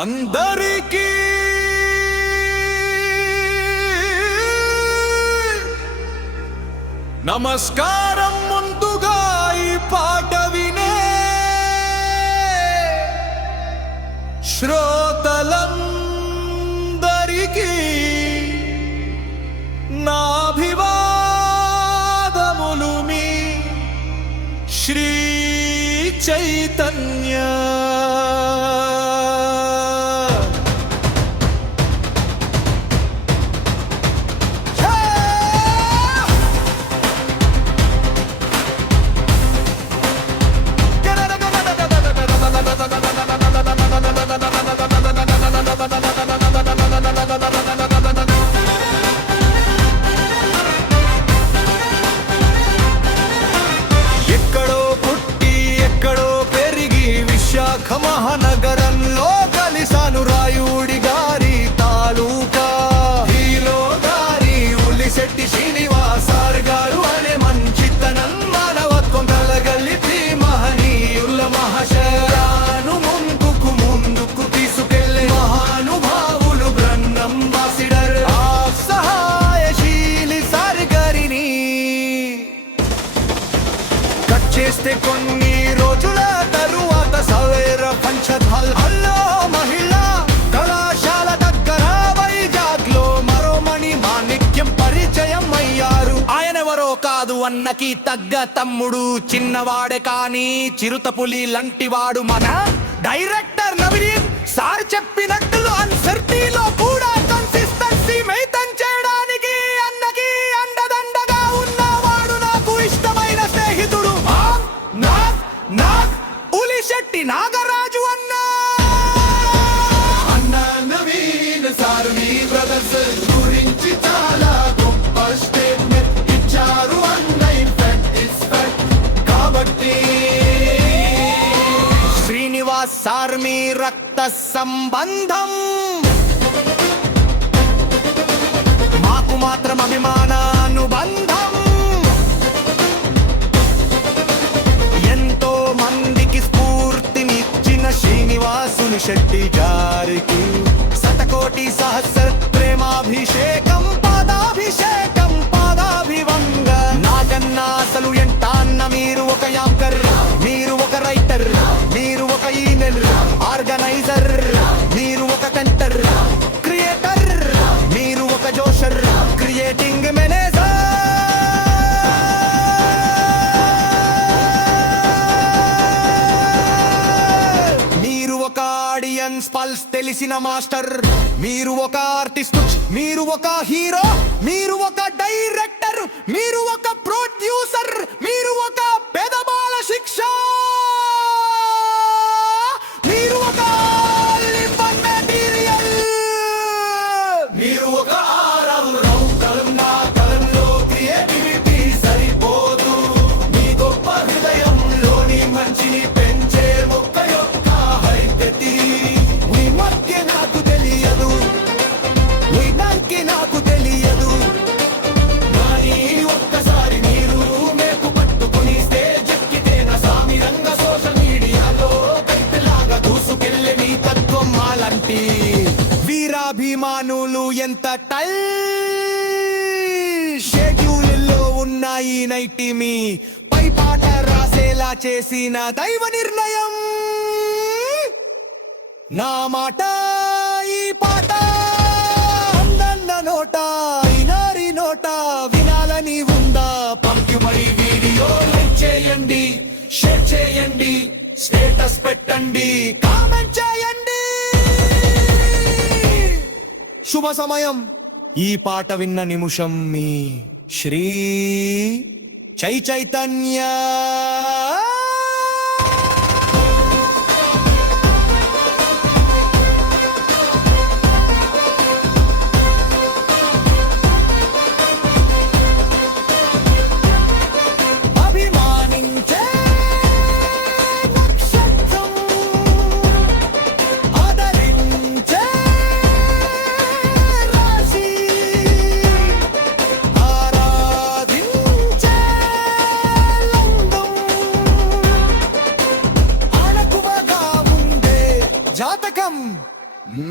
అందరికీ నమస్కారం. ముందుగా ఈ పాట వినే శ్రోతలందరికీ నా అభివాదములు. మీ శ్రీ చైతన్య. మహానగరంలో కలిసాను రాయుడి గారి తాలూకా హీరో గారి ఉల్లిశెట్టి శ్రీనివాసార్ గారు అనే మంచితనం మానవత్వం కలగలిపి మహనీయుల మహాశయాను ముందుకు తీసుకెళ్లే మహానుభావులు బ్రహ్మం బాసిడర్ ఆ సహాయశీలి సార్ గారిని కట్ చేస్తే కొన్ని రోజుల తరువాత సవేర పంచధాల్లో మహిళా కళాశాల దగ్గర వైజాగ్ లో మరో మణి మాణిక్యం పరిచయం అయ్యారు. ఆయనెవరో కాదు, అన్నకి తగ్గ తమ్ముడు, చిన్నవాడే కానీ చిరుతపులి లంటివాడు మన డైరెక్టర్ నవీన్ సార్. చెప్పినట్లు అన్సర్టీలో కూడా కన్సిస్టెన్సీ మెయింటైన్ చేయడానికి అన్నకి అండదండగా ఉన్నవాడు, నాకు ఇష్టమైన స్నేహితుడు ఉలిశెట్టి నాగరాజు అన్న. నవీన్ సార్ మీ బ్రదర్స్ గురించి చాలా గొప్ప స్టేట్మెంట్ ఇచ్చారు. అన్న ఇన్ఫాక్ట్ కాబట్టి శ్రీనివాస్ సార్ మీ రక్త సంబంధం, మాకు మాత్రం అభిమాన అనుబంధం. ఎంతో మందికి స్ఫూర్తినిచ్చిన శ్రీనివాసులు శెట్టి గారికి శతకోటి సహస్ర ప్రేమాభిషేకం పాదాభివంగ. నాకన్నా అసలు ఎంత అన్న, మీరు ఒక యాంకర్, మీరు ఒక రైటర్, మీరు ఒక ఈమెయిల్ ఆర్గనైజర్, మీరు ఒక కంటర్ క్రియేటర్, మీరు ఒక జోషర్ క్రియేటింగ్ మేనేజర్. ఆడియన్స్ పల్స్ తెలిసిన మాస్టర్, మీరు ఒక ఆర్టిస్ట్, మీరు ఒక హీరో, మీరు ఒక డైరెక్టర్, మీరు ఒక ప్రొడ్యూసర్, మీరు ఒక పెదబాల శిక్ష, మీరు ఒక మెటీరియల్, మీరు ఒక కలం. నా కలంలో క్రియేటివిటీ సరిపోదు, మీ గొప్ప హృదయంలోని మంచిని పెంచే మొక్క యొక్క హైతెత్తి నాకు తెలియదు. కానీ ఒక్కసారి మీరు మేకు పట్టుకుని స్టేజ్ ఎక్కితే నా సామిరంగ సోషల్ మీడియాలో కైతలాగా దూసుకెళ్ళే మీ తత్వం మాలాంటి వీరాభిమానులు ఎంత షెడ్యూల్లో ఉన్నాయి నైటి మీ పై పాట రాసేలా చేసిన దైవ నిర్ణయం. నా మాట ఈ పాట అందన్న నోట ఇనారి నోట వినాలని ఉందా. పంపి మరి వీడియో లైక్ చేయండి, షేర్ చేయండి, స్టేటస్ పెట్టండి, కామెంట్ చేయండి. శుభ సమయం. ఈ పాట విన్న నిమిషం మీ శ్రీ చైతన్య. జాతకం మ్మ్.